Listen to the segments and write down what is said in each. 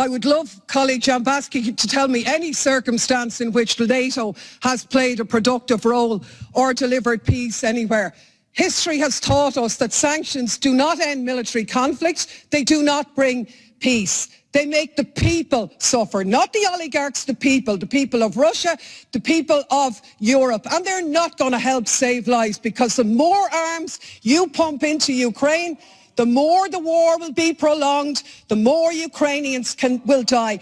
I would love colleague Jambaski to tell me any circumstance in which NATO has played a productive role or delivered peace anywhere. History has taught us that sanctions do not end military conflicts. They do not bring peace. They make the people suffer, not the oligarchs, the people of Russia, the people of Europe. And they're not going to help save lives, because the more arms you pump into Ukraine, the more the war will be prolonged, the more Ukrainians will die.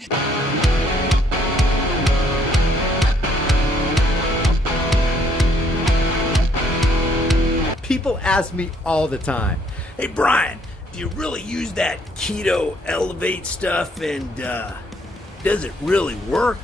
People ask me all the time, hey Brian, do you really use that keto elevate stuff, and does it really work?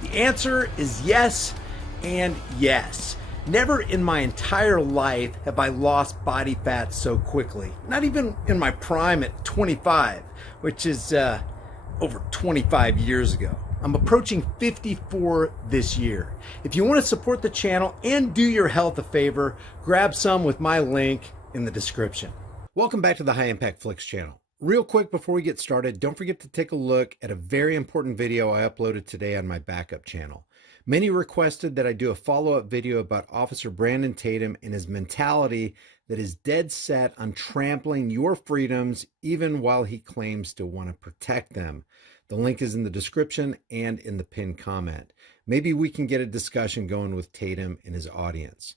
The answer is yes and yes. Never in my entire life have I lost body fat so quickly. Not even in my prime at 25, which is over 25 years ago. I'm approaching 54 this year. If you want to support the channel and do your health a favor, grab some with my link in the description. Welcome back to the High Impact Flicks channel. Real quick before we get started, don't forget to take a look at a very important video I uploaded today on my backup channel. Many requested that I do a follow-up video about Officer Brandon Tatum and his mentality that is dead set on trampling your freedoms even while he claims to want to protect them. The link is in the description and in the pinned comment. Maybe we can get a discussion going with Tatum and his audience.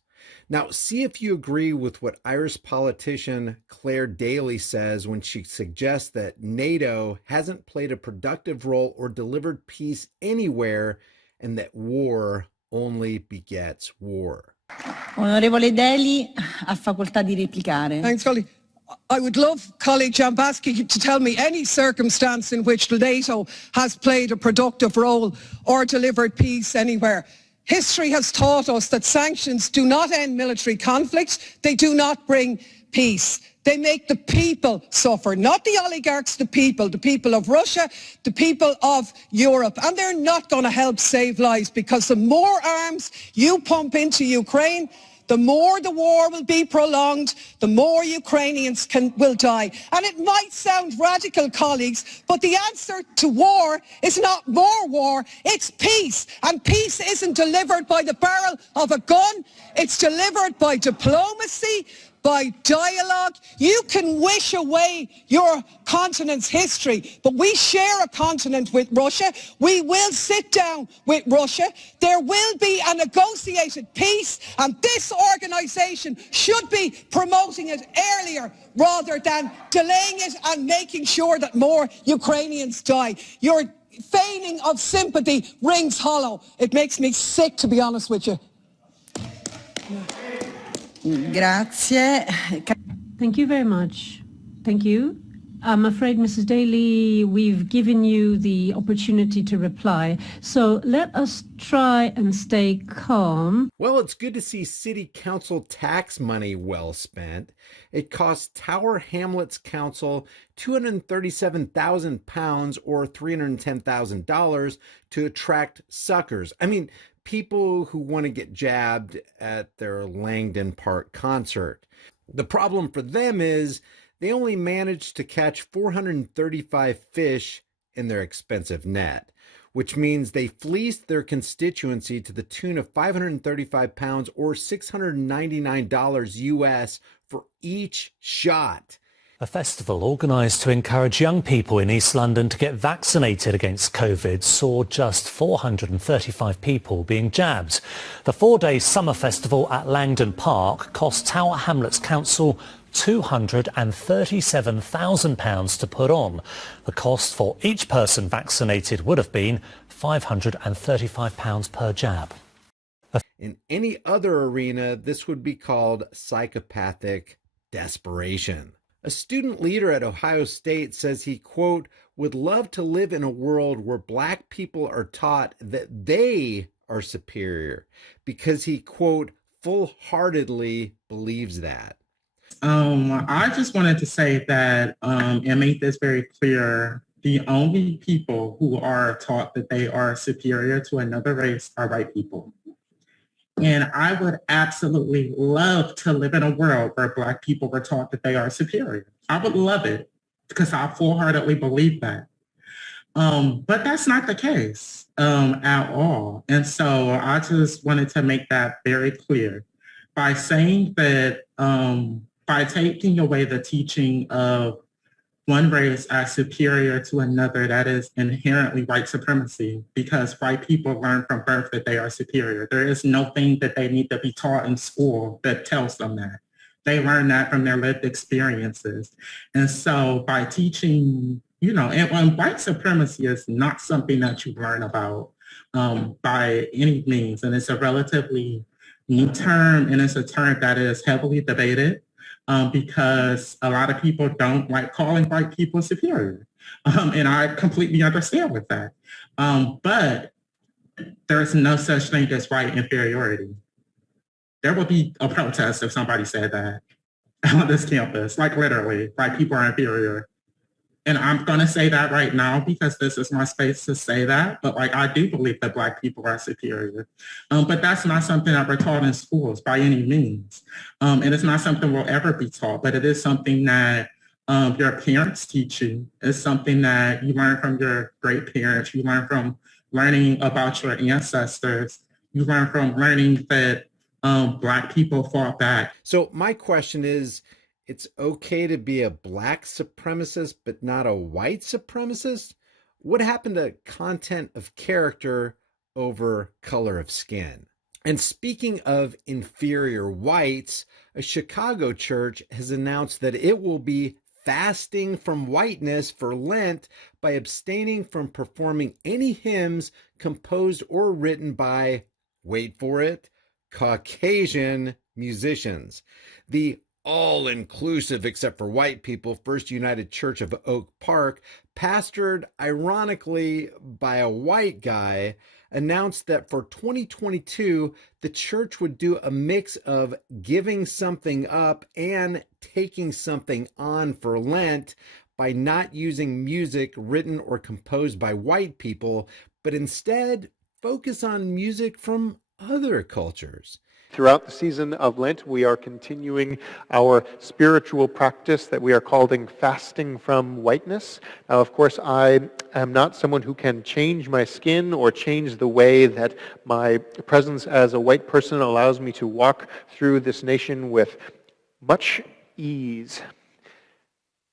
Now, see if you agree with what Irish politician Claire Daly says when she suggests that NATO hasn't played a productive role or delivered peace anywhere, and that war only begets war. Onorevole Daly, ha facoltà di replicare. Thanks, colleague. I would love colleague Jambaski to tell me any circumstance in which NATO has played a productive role or delivered peace anywhere. History has taught us that sanctions do not end military conflicts. They do not bring peace. They make the people suffer, not the oligarchs, the people of Russia, the people of Europe. And they're not going to help save lives, because the more arms you pump into Ukraine, the more the war will be prolonged, the more Ukrainians will die. And it might sound radical, colleagues, but the answer to war is not more war, it's peace. And peace isn't delivered by the barrel of a gun, it's delivered by diplomacy, by dialogue. You can wish away your continent's history, but we share a continent with Russia. We will sit down with Russia. There will be a negotiated peace, and this organization should be promoting it earlier rather than delaying it and making sure that more Ukrainians die. Your feigning of sympathy rings hollow. It makes me sick, to be honest with you. Grazie. Thank you very much. Thank you. I'm afraid, Mrs. Daly, we've given you the opportunity to reply. So let us try and stay calm. Well, it's good to see City Council tax money well spent. It cost Tower Hamlets Council £237,000 or $310,000 to attract suckers. I mean, people who want to get jabbed at their Langdon Park concert. The problem for them is they only managed to catch 435 fish in their expensive net, which means they fleeced their constituency to the tune of 535 pounds or $699 US for each shot. A festival organised to encourage young people in East London to get vaccinated against COVID saw just 435 people being jabbed. The four-day summer festival at Langdon Park cost Tower Hamlets Council £237,000 to put on. The cost for each person vaccinated would have been £535 per jab. In any other arena, this would be called psychopathic desperation. A student leader at Ohio State says he, quote, would love to live in a world where black people are taught that they are superior because he, quote, full-heartedly believes that. I just wanted to say that, and make this very clear, the only people who are taught that they are superior to another race are white people. And I would absolutely love to live in a world where black people were taught that they are superior. I would love it because I full-heartedly believe that. But that's not the case at all. And so I just wanted to make that very clear by saying that by taking away the teaching of one race as superior to another, that is inherently white supremacy, because white people learn from birth that they are superior. There is nothing that they need to be taught in school that tells them that. They learn that from their lived experiences. And so by teaching, and white supremacy is not something that you learn about by any means. And it's a relatively new term, and it's a term that is heavily debated. Because a lot of people don't like calling white people superior. And I completely understand with that. But there's no such thing as white inferiority. There would be a protest if somebody said that on this campus, like literally, white people are inferior. And I'm going to say that right now because this is my space to say that. But I do believe that Black people are superior. But that's not something that we're taught in schools by any means. And it's not something we'll ever be taught, but it is something that your parents teach you. It's something that you learn from your great parents. You learn from learning about your ancestors. You learn from learning that Black people fought back. So my question is, it's okay to be a Black supremacist, but not a white supremacist? What happened to content of character over color of skin? And speaking of inferior whites, a Chicago church has announced that it will be fasting from whiteness for Lent by abstaining from performing any hymns composed or written by, wait for it, Caucasian musicians. The all-inclusive, except for white people, First United Church of Oak Park, pastored ironically by a white guy, announced that for 2022, the church would do a mix of giving something up and taking something on for Lent by not using music written or composed by white people, but instead focus on music from other cultures. Throughout the season of Lent, we are continuing our spiritual practice that we are calling fasting from whiteness. Now, of course, I am not someone who can change my skin or change the way that my presence as a white person allows me to walk through this nation with much ease.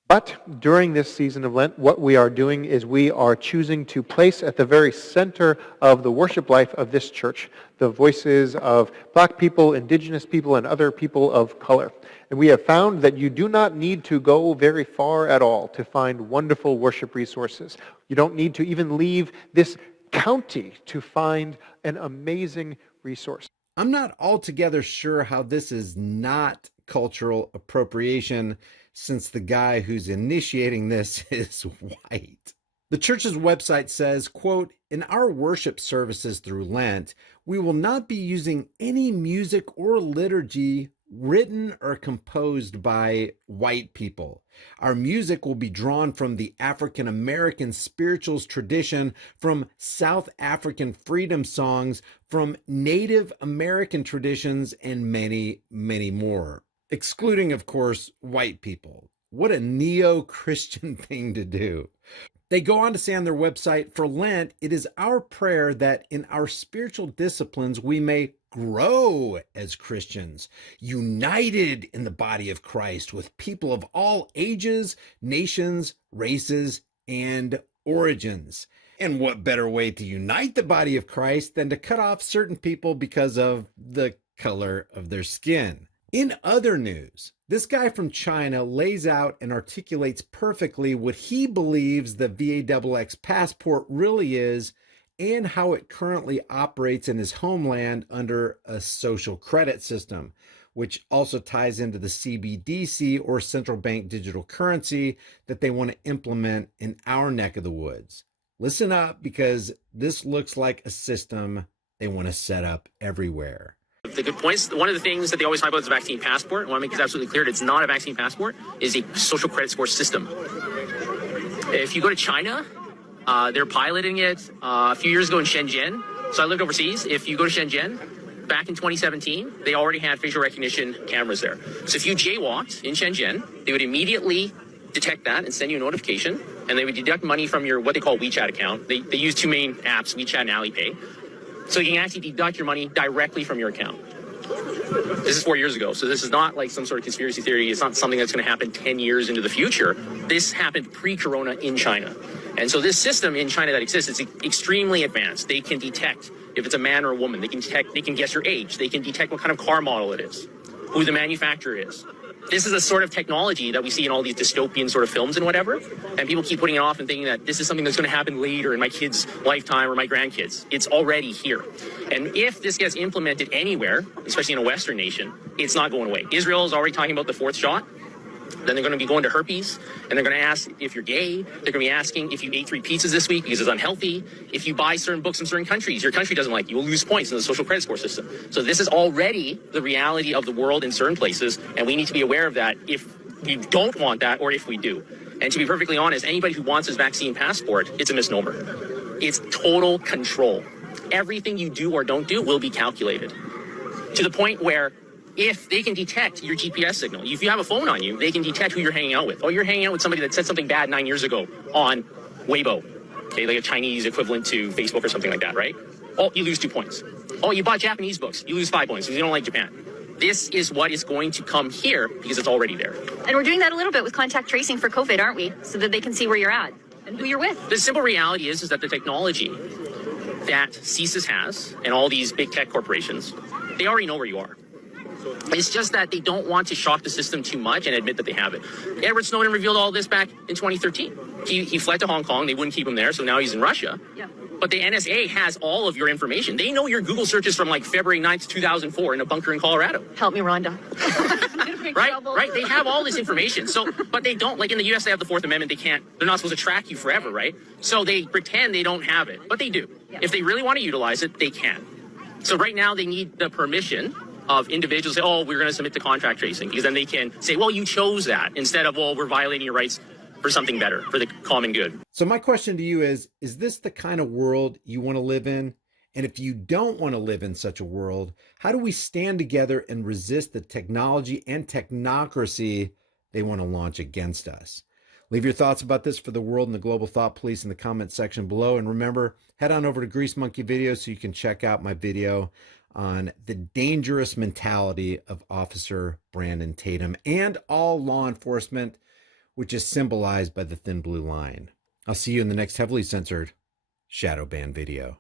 But during this season of Lent, what we are doing is we are choosing to place at the very center of the worship life of this church the voices of Black people, Indigenous people, and other people of color. And we have found that you do not need to go very far at all to find wonderful worship resources. You don't need to even leave this county to find an amazing resource. I'm not altogether sure how this is not cultural appropriation, since the guy who's initiating this is white. The church's website says, quote, "In our worship services through Lent, we will not be using any music or liturgy written or composed by white people. Our music will be drawn from the African American spirituals tradition, from South African freedom songs, from Native American traditions, and many, many more." Excluding, of course, white people. What a neo-Christian thing to do. They go on to say on their website, "For Lent, it is our prayer that in our spiritual disciplines we may grow as Christians, united in the body of Christ with people of all ages, nations, races, and origins." And what better way to unite the body of Christ than to cut off certain people because of the color of their skin? In other news, this guy from China lays out and articulates perfectly what he believes the VAXX passport really is and how it currently operates in his homeland under a social credit system, which also ties into the CBDC, or central bank digital currency, that they want to implement in our neck of the woods. Listen up, because this looks like a system they want to set up everywhere. The good points, one of the things that they always talk about is a vaccine passport. I want to make this absolutely clear. It's not a vaccine passport. It's a social credit score system. If you go to China, they're piloting it a few years ago in Shenzhen. So I lived overseas. If you go to Shenzhen, back in 2017, they already had facial recognition cameras there. So if you jaywalked in Shenzhen, they would immediately detect that and send you a notification, and they would deduct money from your what they call WeChat account. They use two main apps, WeChat and Alipay. So you can actually deduct your money directly from your account. This is 4 years ago, so this is not like some sort of conspiracy theory. It's not something that's going to happen 10 years into the future. This happened pre-corona in China. And so this system in China that exists is extremely advanced. They can detect if it's a man or a woman. They can guess your age. They can detect what kind of car model it is, who the manufacturer is. This is a sort of technology that we see in all these dystopian sort of films and whatever. And people keep putting it off and thinking that this is something that's going to happen later in my kid's lifetime or my grandkids. It's already here. And if this gets implemented anywhere, especially in a Western nation, it's not going away. Israel is already talking about the fourth shot. Then they're going to be going to herpes, and they're going to ask if you're gay. They're going to be asking if you ate 3 pizzas this week because it's unhealthy. If you buy certain books in certain countries, your country doesn't like you. You'll lose points in the social credit score system. So this is already the reality of the world in certain places, and we need to be aware of that if we don't want that or if we do. And to be perfectly honest, anybody who wants this vaccine passport, it's a misnomer. It's total control. Everything you do or don't do will be calculated to the point where if they can detect your GPS signal, if you have a phone on you, they can detect who you're hanging out with. Oh, you're hanging out with somebody that said something bad 9 years ago on Weibo, okay, like a Chinese equivalent to Facebook or something like that, right? Oh, you lose 2 points. Oh, you bought Japanese books, you lose 5 points because you don't like Japan. This is what is going to come here because it's already there. And we're doing that a little bit with contact tracing for COVID, aren't we? So that they can see where you're at and who you're with. The simple reality is that the technology that CSIS has and all these big tech corporations, they already know where you are. It's just that they don't want to shock the system too much and admit that they have it. Edward Snowden revealed all this back in 2013. He fled to Hong Kong. They wouldn't keep him there, so now he's in Russia. Yeah. But the NSA has all of your information. They know your Google searches from like February 9th, 2004 in a bunker in Colorado. Help me, Rhonda. Right. They have all this information. So, but they don't, like in the US, they have the Fourth Amendment. They're not supposed to track you forever, right? So they pretend they don't have it, but they do. Yeah. If they really want to utilize it, they can. So right now they need the permission of individuals say, oh, we're going to submit to contract tracing, because then they can say, well, you chose that, instead of, well, we're violating your rights for something better, for the common good. So my question to you is this the kind of world you want to live in? And if you don't want to live in such a world, how do we stand together and resist the technology and technocracy they want to launch against us? Leave your thoughts about this for the world and the global thought police in the comment section below. And remember, head on over to Grease Monkey Videos so you can check out my video on the dangerous mentality of Officer Brandon Tatum and all law enforcement, which is symbolized by the thin blue line. I'll see you in the next heavily censored shadow ban video.